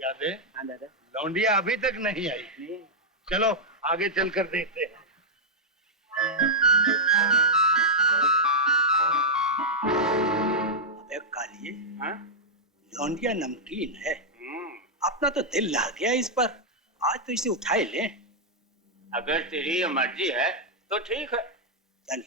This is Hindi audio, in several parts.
याद है? हाँ दादा। लौंडिया अभी तक नहीं आई। नहीं। चलो आगे चलकर देखते हैं। अबे कालिए, हाँ? लौंडिया नमकीन है। अपना तो दिल ला गया इस पर। आज तो इसे उठा ही ले। अगर तेरी ये मर्जी है तो ठीक है। चल।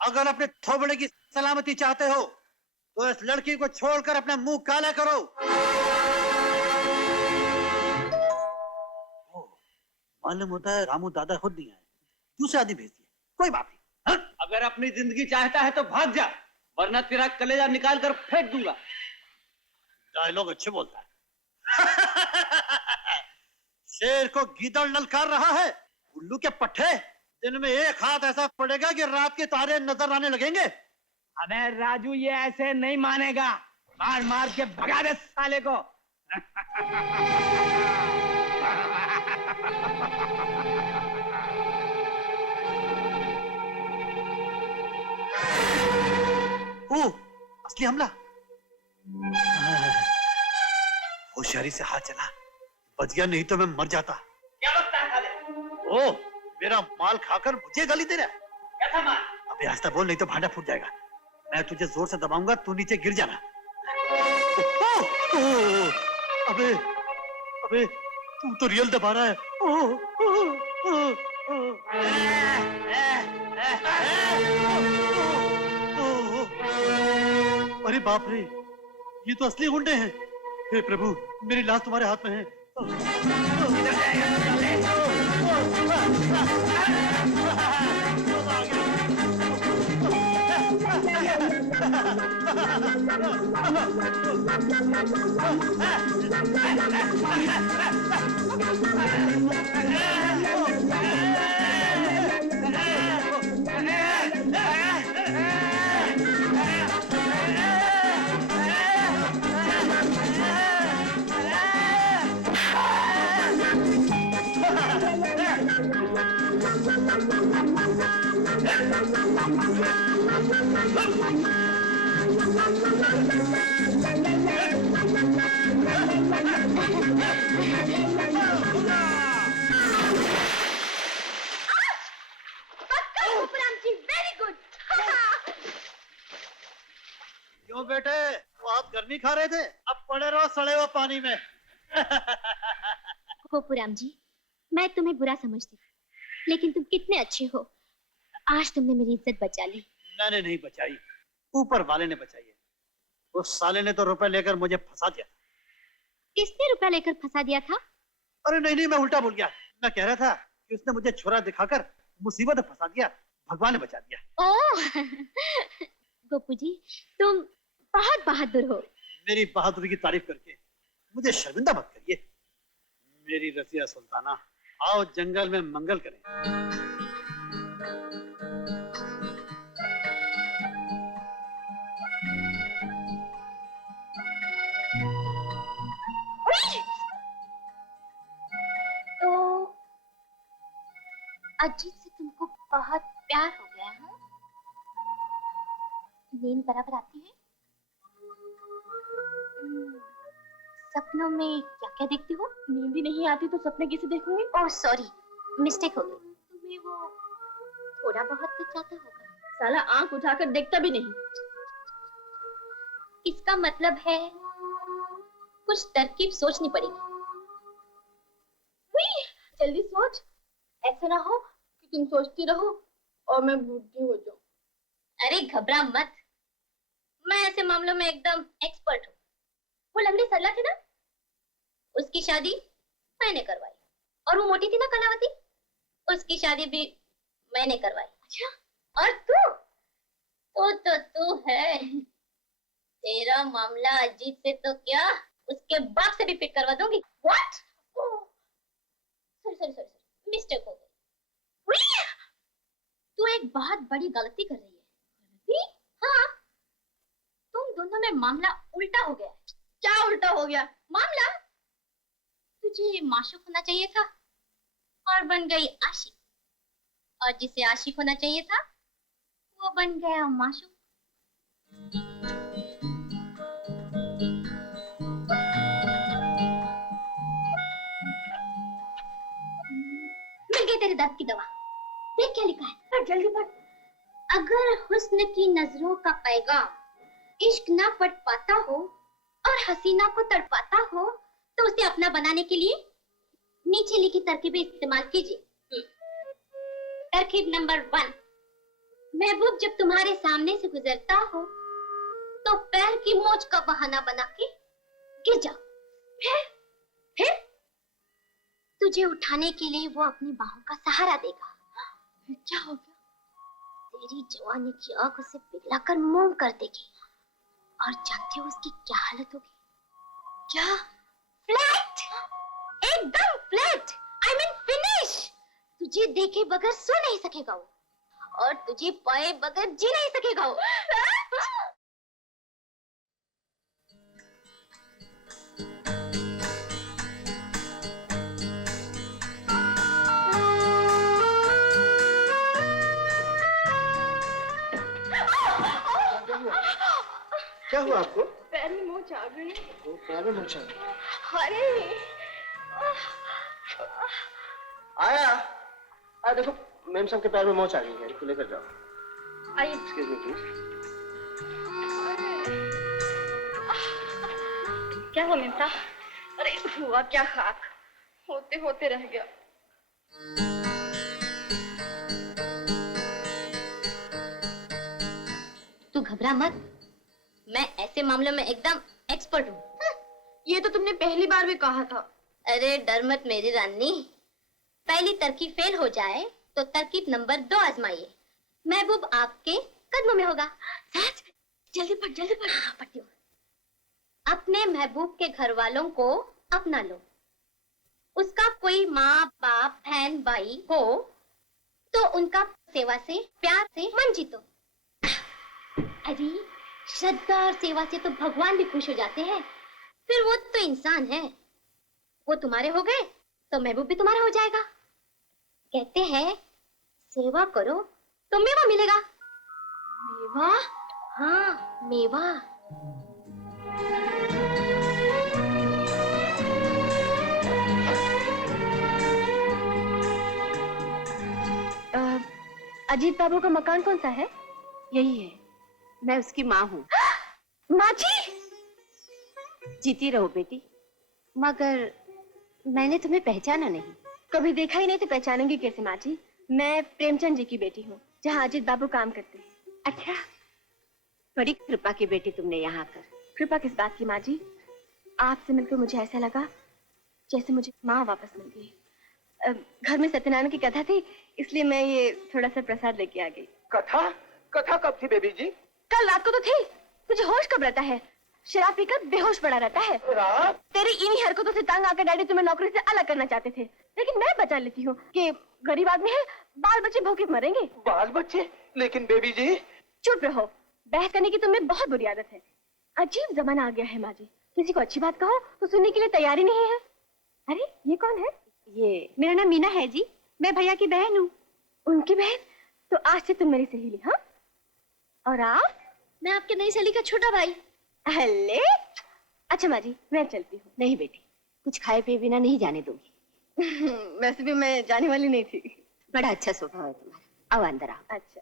अगर अपने थोबड़े की सलामती चाहते हो तो इस लड़की को छोड़कर अपना मुंह काला करो। मालूम होता है रामू दादा खुद नहीं आए, दूसरे आदमी भेज दिए। कोई बात नहीं। अगर अपनी जिंदगी चाहता है तो भाग जा, वरना तेरा कलेजा निकाल कर फेंक दूंगा। डायलॉग अच्छे बोलता है। शेर को गीदड़ ललकार रहा है। उल्लू के पट्टे, दिन में एक हाथ ऐसा पड़ेगा कि रात के तारे नजर आने लगेंगे। अबे राजू, ये ऐसे नहीं मानेगा। मार मार के भगा दे साले को। ओ, असली हमला। होशियारी से हाथ चला, बच गया, नहीं तो मैं मर जाता। क्या बकता है साले? ओ, मेरा माल खाकर मुझे गाली दे रहा है। कैसा माल? अबे आस्ता बोल, नहीं तो भांडा फूट जाएगा। मैं तुझे जोर से दबाऊंगा, तू नीचे गिर जाना। अबे अबे, तू तो रियल दबा रहा है। अरे बाप रे, ये तो असली गुंडे हैं। हे प्रभु, मेरी लाश तुम्हारे हाथ में है। क्यों बेटे, बहुत गर्मी खा रहे थे? अब पड़े रहो सड़े हुए पानी में। गोपुराम जी, मैं तुम्हें बुरा समझती थी, लेकिन तुम कितने अच्छे हो। आज तुमने मेरी इज्जत बचा ली। मैंने नहीं बचाई, ऊपर वाले ने बचाई है। उस साले ने तो रुपए लेकर मुझे फंसा दिया। किसने रुपया लेकर फंसा दिया था? अरे नहीं, मैं उल्टा बोल गया। मैं कह रहा था कि उसने मुझे छुरा दिखाकर मुसीबत में फंसा दिया, भगवान ने बचा दिया। ओह गोपू जी, तुम बहुत बहादुर हो। मेरी बहादुरी की तारीफ करके मुझे शर्मिंदा मत करिए। मेरी रसिया सुल्ताना, आओ जंगल में मंगल करें। तो अजीत से तुमको बहुत प्यार हो गया है? नींद बराबर आती है? सपनों में क्या क्या देखती हो? नींद ही नहीं आती तो सपने कैसे देखूंगी? ओह सॉरी, मिस्टेक हो गई। तुम्हें वो थोड़ा बहुत तो चाहता होगा। साला आंख उठाकर देखता भी नहीं। इसका मतलब है कुछ तरकीब सोचनी पड़ेगी। जल्दी सोच, ऐसा ना हो कि तुम सोचती रहो और मैं बूढ़ी हो जाऊं। अरे घबरा मत, मैं ऐसे मामलों में एकदम एक्सपर्ट हूँ। वो लंगड़ी सरला थी ना, उसकी शादी मैंने करवाई। और वो मोटी थी ना कलावती, उसकी शादी भी मैंने करवाई। अच्छा, और तू है। तेरा मामला अजीत से तो क्या, उसके बाप से भी पिक करवा दूंगी। व्हाट? सॉरी, मिस्टेक हो गई। तू एक बहुत बड़ी गलती कर रही है। हाँ, तुम दोनों में मामला उल्टा हो गया है। क्या उल्टा हो गया? मामला तुझे माशूक होना चाहिए था और बन गई आशिक, और जिसे आशिक होना चाहिए था वो बन गया माशूक। मिल गई तेरे दर्द की दवा। देख क्या लिखा है, पढ़ जल्दी पढ़। अगर हुस्न की नजरों का पैगाम इश्क ना पढ़ पाता हो और हसीना को तड़पाता हो तो उसे अपना बनाने के लिए नीचे लिखी तरकीबें इस्तेमाल कीजिए। तरकीब नंबर 1, महबूब जब तुम्हारे सामने से गुजरता हो तो पैर की मोच का बहाना बना के गिर जाओ। फिर तुझे उठाने के लिए वो अपनी बाहों का सहारा देगा। क्या हो गया? तेरी जवानी की आग उसे पिघलाकर मोम कर देगी और जानते हो उसकी क्या हालत होगी? क्या? फ्लैट, एकदम फ्लैट, आई मीन फिनिश। तुझे देखे बगैर सो नहीं सकेगा वो, और तुझे पाए बगैर जी नहीं सकेगा वो। क्या हुआ आपको? पैर में मोच आ गई। वो पैर में मोच आ गई। अरे आया देखो, मैम साहब के पैर में मोच आ गई है, इसको लेकर जाओ। आइए। Excuse me please. क्या हुआ मिमता? अरे हुआ क्या, खाक होते होते रह गया। तू घबरा मत, मैं ऐसे मामलों में एकदम एक्सपर्ट हूँ। ये तो तुमने पहली बार भी कहा था। अरे डर मत मेरी रानी, पहली तरकीब फेल हो जाए तो तरकीब नंबर 2 आजमाइए। महबूब आपके कदमों में होगा। सच? जल्दी पढ़ जल्दी पढ़। हाँ, पढ़ती हूँ। अपने महबूब के घर वालों को अपना लो। उसका कोई माँ बाप बहन भाई हो तो उनका सेवा से प्यार से मन जीतो। अरे श्रद्धा और सेवा से तो भगवान भी खुश हो जाते हैं। फिर वो तो इंसान है, वो तुम्हारे हो गए तो महबूब भी तुम्हारा हो जाएगा। कहते हैं सेवा करो तो मेवा मिलेगा। मेवा? हाँ मेवा। अजीत बाबू का मकान कौन सा है? यही है, मैं उसकी माँ हूँ। माँ जी! जीती रहो बेटी, मगर मैंने तुम्हें पहचाना नहीं। कभी देखा ही नहीं तो पहचानेंगे कैसे माँ जी? मैं प्रेमचंद जी की बेटी हूँ, जहाँ अजीत बाबू काम करते हैं। अच्छा, बड़ी कृपा की बेटी तुमने यहाँ कर। कृपा किस बात की माँ जी? आपसे मिलकर मुझे ऐसा लगा जैसे मुझे माँ वापस मिल गई। घर में सत्यनारायण की कथा थी, इसलिए मैं ये थोड़ा सा प्रसाद लेके आ गई। कथा? कथा कब थी बेबी जी? कल रात को तो थी। तुझे होश कब रहता है? शराब पीकर बेहोश पड़ा रहता है। रात? तेरी इन्हीं हरकतों से तंग आकर डैडी तुम्हें नौकरी से अलग करना चाहते थे, लेकिन मैं बचा लेती हूँ कि गरीब आदमी है, बाल बच्चे भूखे मरेंगे। बाल बच्चे? लेकिन बेबी जी। चुप रहो, बहस करने की तुम्हें बहुत बुरी आदत है। अजीब जमाना आ गया है माँ जी, किसी को अच्छी बात कहो तो सुनने के लिए तैयारी नहीं है। अरे ये कौन है? ये मेरा नाम मीना है जी, मैं भैया की बहन हूँ। उनकी बहन? तो आज से तुम मेरी सहेली। हाँ, और आप? मैं आपके नई सहेली का छोटा भाई। हल्ले? अच्छा माँ जी, मैं चलती हूँ। नहीं बेटी, कुछ खाए पिए बिना नहीं जाने दूंगी। वैसे भी मैं जाने वाली नहीं थी। बड़ा अच्छा स्वभाव है तुम्हारा। आओ अंदर आओ। अच्छा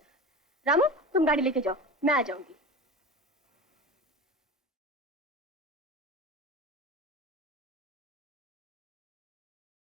रामू, तुम गाड़ी लेके जाओ, मैं आ जाऊंगी।